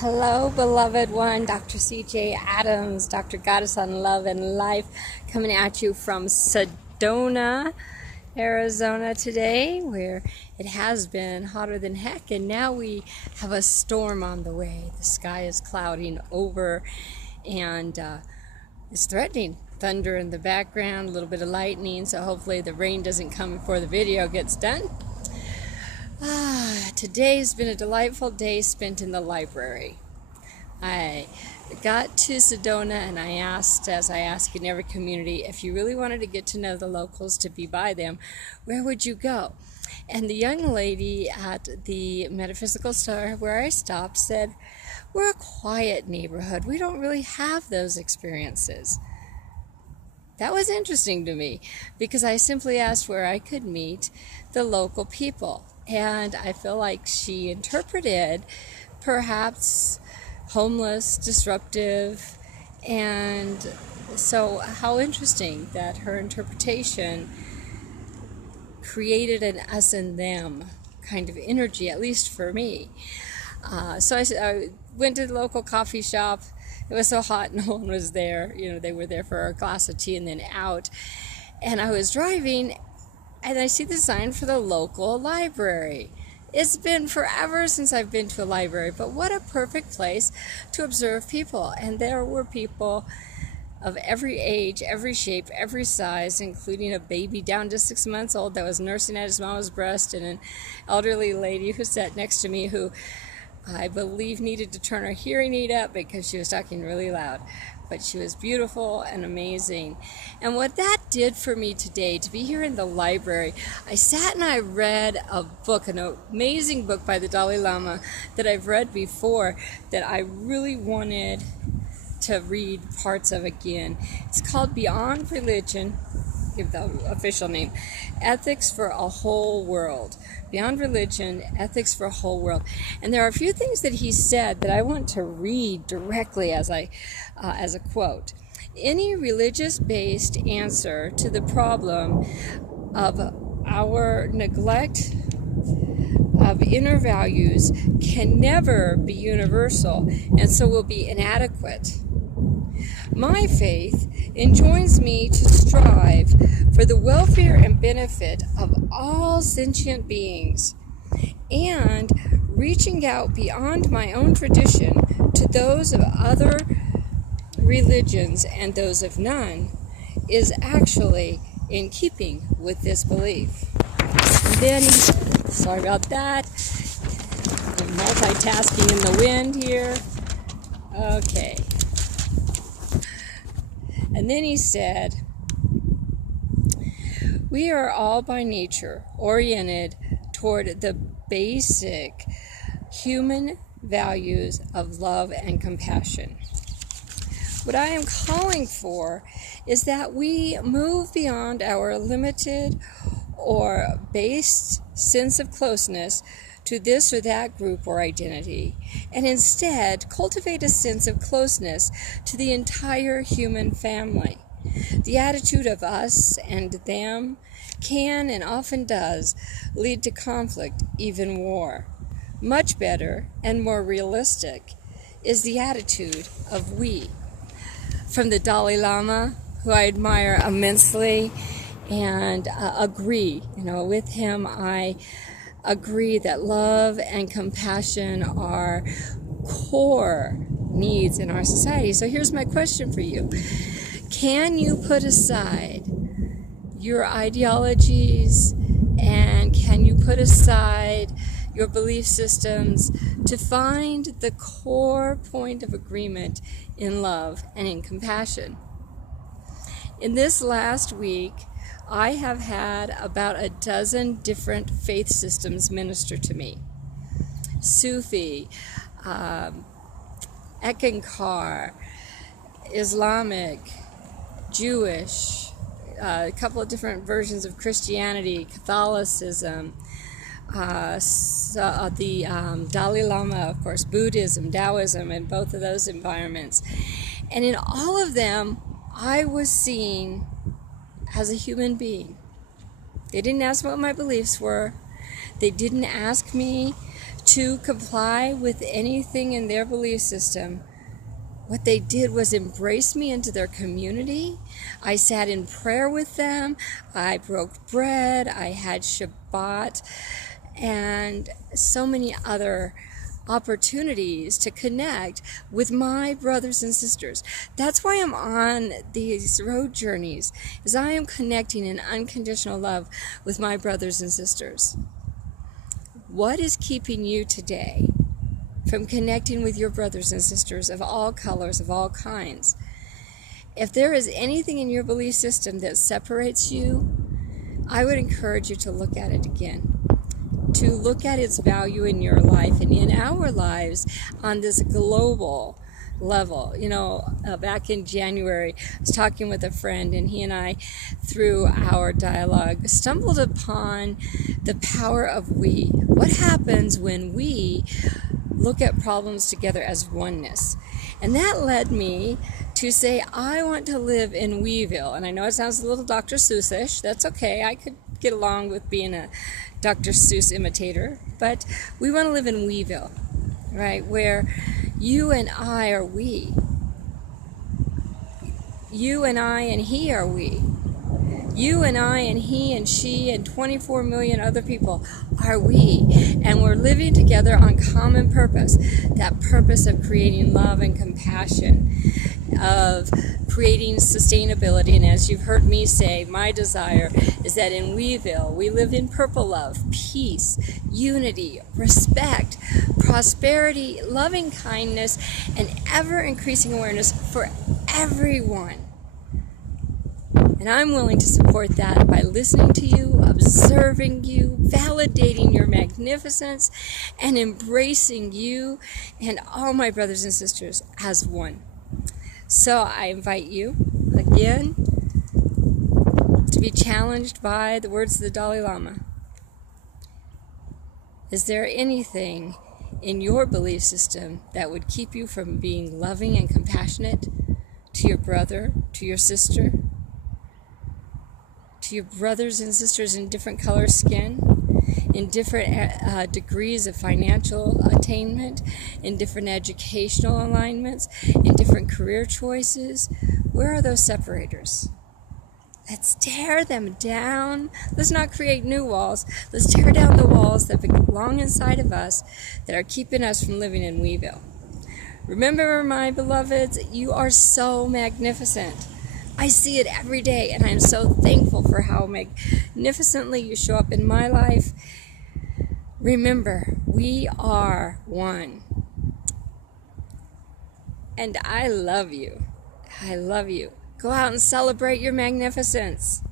Hello, beloved one. Dr. CeeJay Adams, Dr. Goddess on Love and Life, coming at you from Sedona, Arizona today, where it has been hotter than heck, and now we have a storm on the way. The sky is clouding over, and it's threatening. Thunder in the background, a little bit of lightning, so hopefully the rain doesn't come before the video gets done. Today's been a delightful day spent in the library. I got to Sedona and I asked, as I ask in every community, if you really wanted to get to know the locals, to be by them, where would you go? And the young lady at the Metaphysical Store where I stopped said, we're a quiet neighborhood. We don't really have those experiences. That was interesting to me because I simply asked where I could meet the local people. And I feel like she interpreted perhaps homeless, disruptive, and so how interesting that her interpretation created an us and them kind of energy, at least for me. So I went to the local coffee shop. It was so hot, no one was there. You know, they were there for a glass of tea and then out. And I was driving, and I see the sign for the local library. It's been forever since I've been to a library, but what a perfect place to observe people. And there were people of every age, every shape, every size, including a baby down to 6 months old that was nursing at his mama's breast, and an elderly lady who sat next to me who I believe needed to turn her hearing aid up because she was talking really loud. But she was beautiful and amazing. And what that did for me today, to be here in the library, I sat and I read a book, an amazing book by the Dalai Lama that I've read before that I really wanted to read parts of again. It's called Beyond Religion, give the official name, Ethics for a Whole World. Beyond Religion, Ethics for a Whole World. And there are a few things that he said that I want to read directly as a quote. Any religious-based answer to the problem of our neglect of inner values can never be universal and so will be inadequate. My faith enjoins me to strive for the welfare and benefit of all sentient beings, and reaching out beyond my own tradition to those of other religions and those of none is actually in keeping with this belief. And then, sorry about that, I'm multitasking in the wind here. Okay. And then he said, we are all by nature oriented toward the basic human values of love and compassion. What I am calling for is that we move beyond our limited or based sense of closeness to this or that group or identity, and instead cultivate a sense of closeness to the entire human family. The attitude of us and them can and often does lead to conflict, even war. Much better and more realistic is the attitude of we. From the Dalai Lama, who I admire immensely and agree, with him I agree that love and compassion are core needs in our society. So here's my question for you. Can you put aside your ideologies and can you put aside your belief systems to find the core point of agreement in love and in compassion? In this last week, I have had about a dozen different faith systems minister to me. Sufi, Ekankar, Islamic, Jewish, a couple of different versions of Christianity, Catholicism, the Dalai Lama, of course, Buddhism, Taoism, and both of those environments. And in all of them, I was seen as a human being. They didn't ask what my beliefs were. They didn't ask me to comply with anything in their belief system, what they did was embrace me into their community. I sat in prayer with them. I broke bread. I had Shabbat and so many other opportunities to connect with my brothers and sisters. That's why I'm on these road journeys, is I am connecting in unconditional love with my brothers and sisters. What is keeping you today from connecting with your brothers and sisters of all colors, of all kinds? If there is anything in your belief system that separates you, I would encourage you to look at it again, to look at its value in your life and in our lives on this global level. Back in January, I was talking with a friend, and he and I, through our dialogue, stumbled upon the power of we. What happens when we look at problems together as oneness? And that led me to say, I want to live in Weville. And I know it sounds a little Dr. Seuss-ish. That's okay. I could get along with being a Dr. Seuss imitator. But we want to live in Weville, right? Where you and I are we. You and I and he are we. You and I and he and she and 24 million other people are we. And we're living together on common purpose. That purpose of creating love and compassion, of creating sustainability. And as you've heard me say, my desire is that in Weville, we live in purple love, peace, unity, respect, prosperity, loving kindness, and ever-increasing awareness for everyone. And I'm willing to support that by listening to you, observing you, validating your magnificence, and embracing you and all my brothers and sisters as one. So I invite you, again, to be challenged by the words of the Dalai Lama. Is there anything in your belief system that would keep you from being loving and compassionate to your brother, to your sister, to your brothers and sisters in different color skin, in different degrees of financial attainment, in different educational alignments, in different career choices? Where are those separators? Let's tear them down. Let's not create new walls. Let's tear down the walls that belong inside of us that are keeping us from living in Weville. Remember, my beloveds, you are so magnificent. I see it every day, and I'm so thankful for how magnificently you show up in my life. Remember, we are one. And I love you. I love you. Go out and celebrate your magnificence.